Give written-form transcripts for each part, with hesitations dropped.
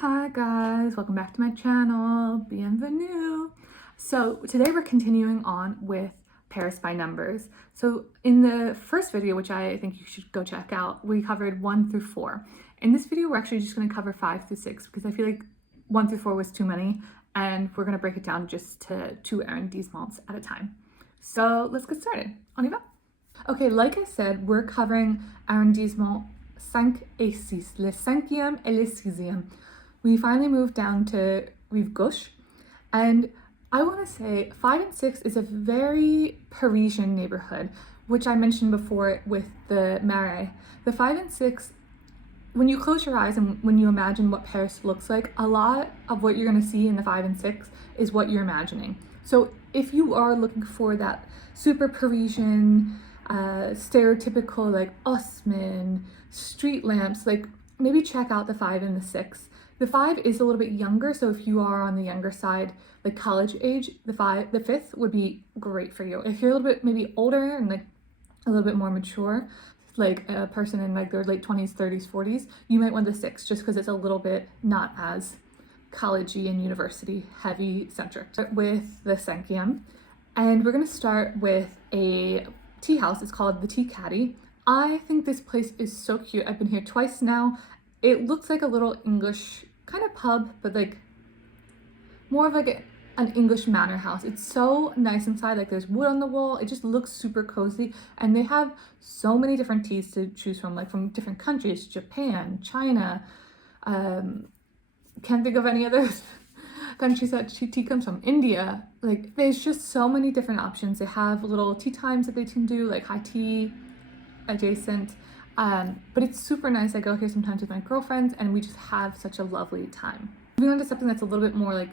Hi guys, welcome back to my channel. Bienvenue. So today we're continuing on with Paris by numbers. So in the first video, which I think you should go check out, we covered 1 through 4. In this video, we're actually just going to cover 5 through 6 because I feel like 1 through 4 was too many, and we're going to break it down just to 2 arrondissements at a time. So let's get started. On y va? Okay, like I said, we're covering arrondissement 5 et 6, le 5e et le 6e. We finally moved down to Rive Gauche, and I want to say 5 and 6 is a very Parisian neighborhood, which I mentioned before with the Marais. The 5 and 6, when you close your eyes and when you imagine what Paris looks like, a lot of what you're going to see in the 5 and 6 is what you're imagining. So if you are looking for that super Parisian, stereotypical like Haussmann, street lamps, like maybe check out the 5 and the 6. The 5 is a little bit younger, so if you are on the younger side, like college age, the 5th would be great for you. If you're a little bit maybe older and like a little bit more mature, like a person in like their late 20s, 30s, 40s, you might want the 6 just because it's a little bit not as collegey and university heavy centric. With the 5e, and we're gonna start with a tea house. It's called the Tea Caddy. I think this place is so cute. I've been here twice now. It looks like a little English kind of pub, but like more of like an English manor house. It's so nice inside. Like there's wood on the wall. It just looks super cozy. And they have so many different teas to choose from, like from different countries, Japan, China. Can't think of any other countries that tea comes from. India. Like there's just so many different options. They have little tea times that they can do, like high tea adjacent. But it's super nice. I go here sometimes with my girlfriends and we just have such a lovely time. Moving on to something that's a little bit more like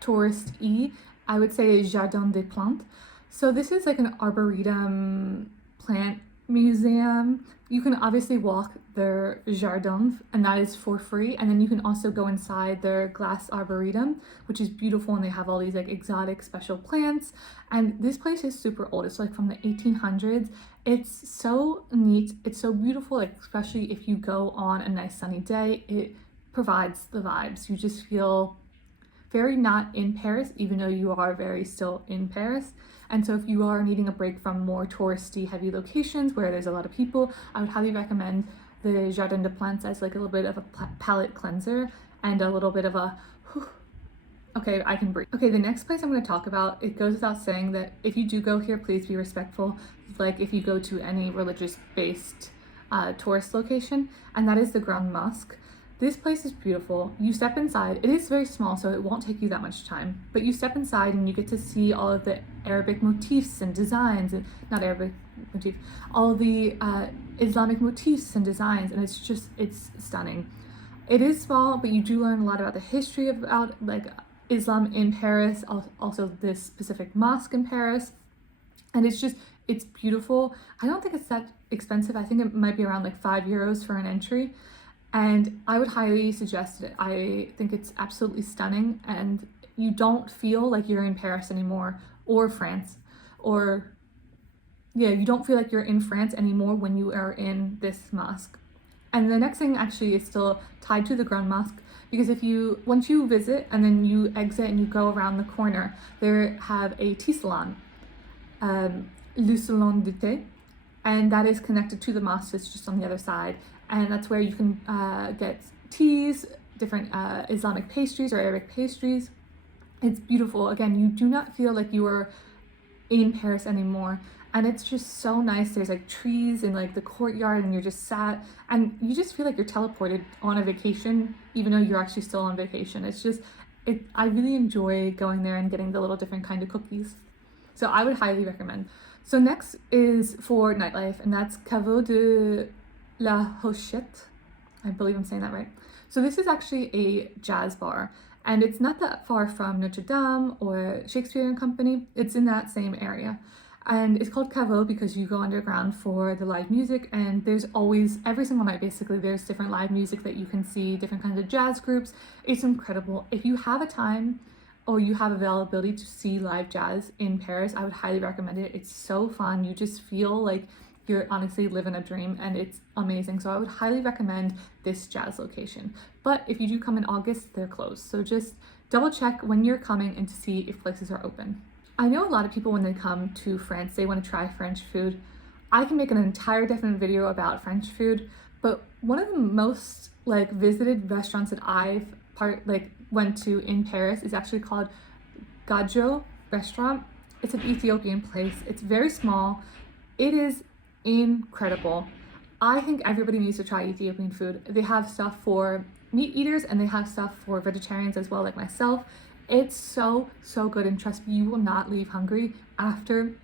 tourist-y, I would say Jardin des Plantes. So this is like an arboretum plant museum. You can obviously walk their jardin, and that is for free. And then you can also go inside their glass arboretum, which is beautiful, and they have all these like exotic special plants. And this place is super old. It's like from the 1800s. It's so neat. It's so beautiful, like especially if you go on a nice sunny day. It provides the vibes. You just feel very not in Paris, even though you are very still in Paris. And so if you are needing a break from more touristy heavy locations where there's a lot of people, I would highly recommend the Jardin des Plantes as like a little bit of a palate cleanser and a little bit of a whew, okay, I can breathe. Okay, the next place I'm going to talk about, it goes without saying that if you do go here, please be respectful, like if you go to any religious-based tourist location, and that is the Grand Mosque. This place is beautiful. You step inside. It is very small, so it won't take you that much time. But you step inside and you get to see all of the Arabic motifs and designs, and not Arabic motif, all the Islamic motifs and designs, and it's stunning. It is small, but you do learn a lot about the history about like Islam in Paris, also this specific mosque in Paris, and it's beautiful. I don't think it's that expensive. I think it might be around like €5 for an entry. And I would highly suggest it. I think it's absolutely stunning, and you don't feel like you're in Paris anymore, or France, or yeah, you don't feel like you're in France anymore when you are in this mosque. And the next thing actually is still tied to the Grand Mosque, because once you visit and then you exit and you go around the corner, they have a tea salon, Le Salon du Thé, and that is connected to the mosque. It's just on the other side. And that's where you can get teas, different Islamic pastries or Arabic pastries. It's beautiful. Again, you do not feel like you are in Paris anymore. And it's just so nice. There's like trees in like the courtyard, and you're just sat, and you just feel like you're teleported on a vacation, even though you're actually still on vacation. I really enjoy going there and getting the little different kind of cookies. So I would highly recommend. So next is for nightlife, and that's Caveau de La Hochette. I believe I'm saying that right. So this is actually a jazz bar, and it's not that far from Notre Dame or Shakespeare and Company. It's in that same area. And it's called Caveau because you go underground for the live music, and there's always, every single night basically, there's different live music that you can see, different kinds of jazz groups. It's incredible. If you have a time or you have availability to see live jazz in Paris, I would highly recommend it. It's so fun. You just feel like you're honestly living a dream and it's amazing. So I would highly recommend this Jazz location. But if you do come in August, they're closed. So just double check when you're coming and to see if places are open. I know a lot of people when they come to France, they want to try French food. I can make an entire different video about French food, but one of the most visited restaurants that I've went to in Paris is actually called Gajo Restaurant. It's an Ethiopian place. It's very small. It is incredible. I think everybody needs to try Ethiopian food. They have stuff for meat eaters and they have stuff for vegetarians as well, like myself. It's so good, and trust me, you will not leave hungry after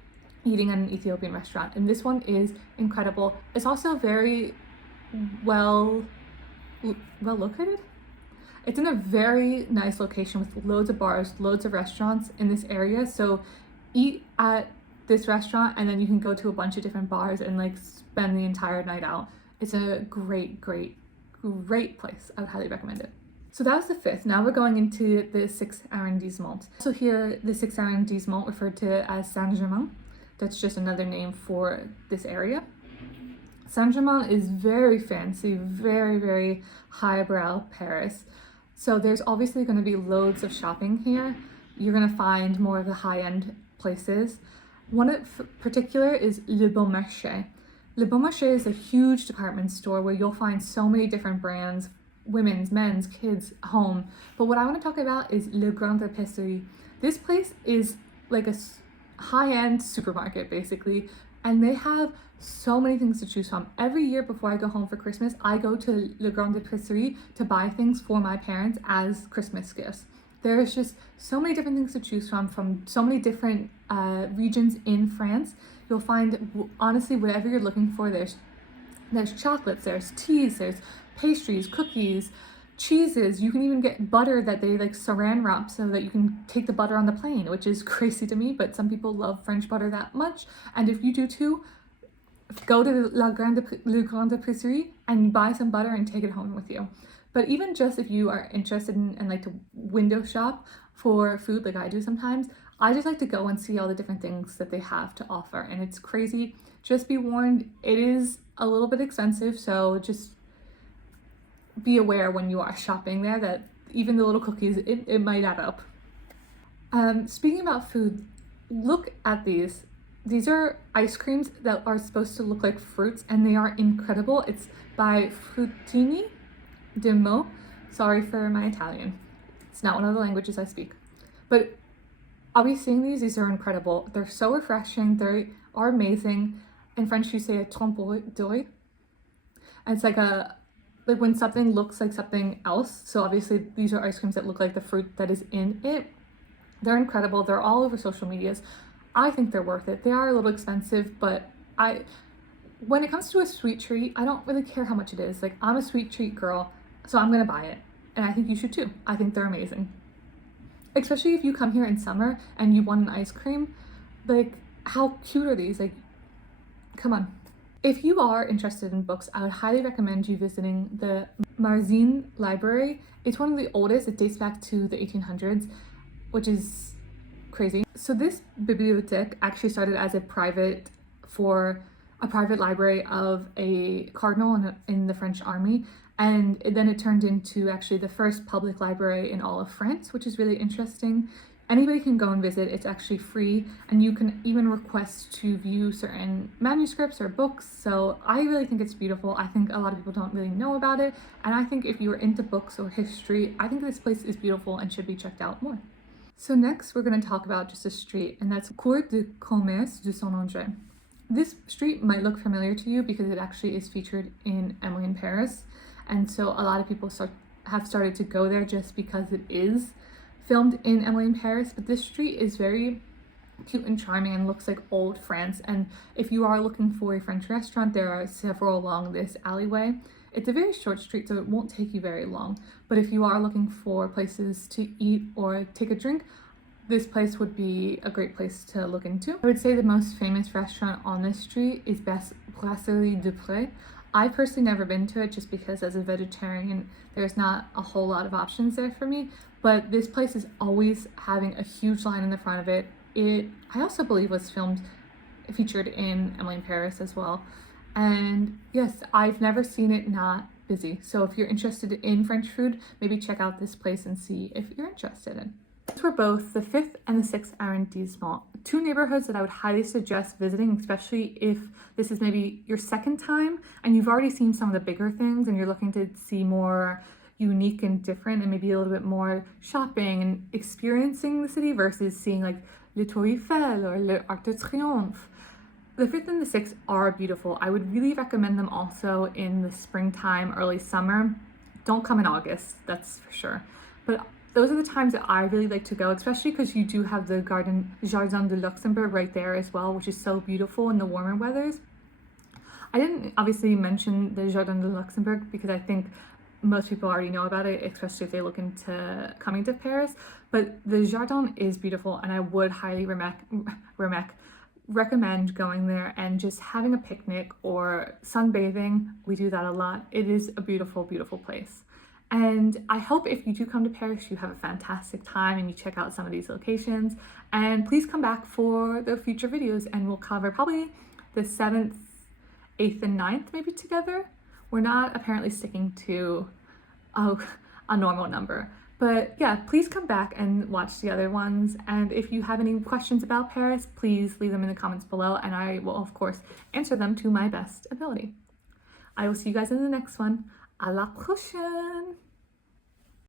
eating at an Ethiopian restaurant. And this one is incredible. It's also very well located. It's in a very nice location with loads of bars, loads of restaurants in this area. So eat at this restaurant and then you can go to a bunch of different bars and spend the entire night out. It's a great place. I would highly recommend it. So that was the 5th. Now we're going into the 6th arrondissement. So here, the 6th arrondissement, referred to as Saint-Germain. That's just another name for this area. Saint-Germain is very fancy, very highbrow Paris. So there's obviously going to be loads of shopping here. You're going to find more of the high-end places. One in particular is Le Bon Marché. Le Bon Marché is a huge department store where you'll find so many different brands, women's, men's, kids, home. But what I want to talk about is Le Grand Épicerie. This place is like a high-end supermarket basically, and they have so many things to choose from. Every year before I go home for Christmas, I go to Le Grand Épicerie to buy things for my parents as Christmas gifts. There's just so many different things to choose from so many different regions in France. You'll find, honestly, whatever you're looking for. There's chocolates, there's teas, there's pastries, cookies, cheeses. You can even get butter that they saran wrap so that you can take the butter on the plane, which is crazy to me, but some people love French butter that much. And if you do too, go to Le Grand Épicerie and buy some butter and take it home with you. But even just if you are interested in like to window shop for food like I do sometimes, I just like to go and see all the different things that they have to offer. And it's crazy. Just be warned, it is a little bit expensive, so just be aware when you are shopping there that even the little cookies, it might add up. Speaking about food, look at these. These are ice creams that are supposed to look like fruits, and they are incredible. It's by Fruttini di Mo. Sorry for my Italian. It's not one of the languages I speak. But I'll be seeing these are incredible. They're so refreshing. They are amazing. In French, you say a trompe d'oeil. And it's like when something looks like something else. So obviously these are ice creams that look like the fruit that is in it. They're incredible. They're all over social medias. I think they're worth it. They are a little expensive, but when it comes to a sweet treat, I don't really care how much it is. I'm a sweet treat girl, so I'm gonna buy it. And I think you should too. I think they're amazing. Especially if you come here in summer and you want an ice cream, how cute are these? Come on. If you are interested in books, I would highly recommend you visiting the Marzine Library. It's one of the oldest. It dates back to the 1800s, which is crazy. So this bibliothèque actually started as a private library of a cardinal in the French army, and then it turned into actually the first public library in all of France, which is really interesting. Anybody can go and visit. It's actually free, and you can even request to view certain manuscripts or books. So I really think it's beautiful. I think a lot of people don't really know about it, and I think if you're into books or history, I think this place is beautiful and should be checked out more. So next we're going to talk about just a street, and that's Cour de Commerce de Saint-André. This street might look familiar to you because it actually is featured in Emily in Paris, and so a lot of people have started to go there just because it is filmed in Emily in Paris. But this street is very cute and charming and looks like old France, and if you are looking for a French restaurant, there are several along this alleyway. It's a very short street, so it won't take you very long, but if you are looking for places to eat or take a drink, this place would be a great place to look into. I would say the most famous restaurant on this street is Brasserie du Pré. I've personally never been to it just because as a vegetarian, there's not a whole lot of options there for me, but this place is always having a huge line in the front of it. I also believe was filmed featured in Emily in Paris as well. And yes, I've never seen it not busy. So if you're interested in French food, maybe check out this place and see if you're interested in. These were both the 5th and the 6th arrondissement, two neighborhoods that I would highly suggest visiting, especially if this is maybe your second time and you've already seen some of the bigger things and you're looking to see more unique and different and maybe a little bit more shopping and experiencing the city versus seeing like Le Tour Eiffel or Le Arc de Triomphe. The 5th and the 6th are beautiful. I would really recommend them also in the springtime, early summer. Don't come in August, that's for sure. But those are the times that I really like to go, especially because you do have the Jardin de Luxembourg right there as well, which is so beautiful in the warmer weathers. I didn't obviously mention the Jardin de Luxembourg because I think most people already know about it, especially if they look into coming to Paris. But the Jardin is beautiful, and I would highly recommend going there and just having a picnic or sunbathing. We do that a lot. It is a beautiful, beautiful place. And I hope if you do come to Paris, you have a fantastic time and you check out some of these locations. And please come back for the future videos and we'll cover probably the 7th, 8th, and 9th maybe together. We're not apparently sticking to a normal number. But yeah, please come back and watch the other ones. And if you have any questions about Paris, please leave them in the comments below and I will, of course, answer them to my best ability. I will see you guys in the next one. À la prochaine!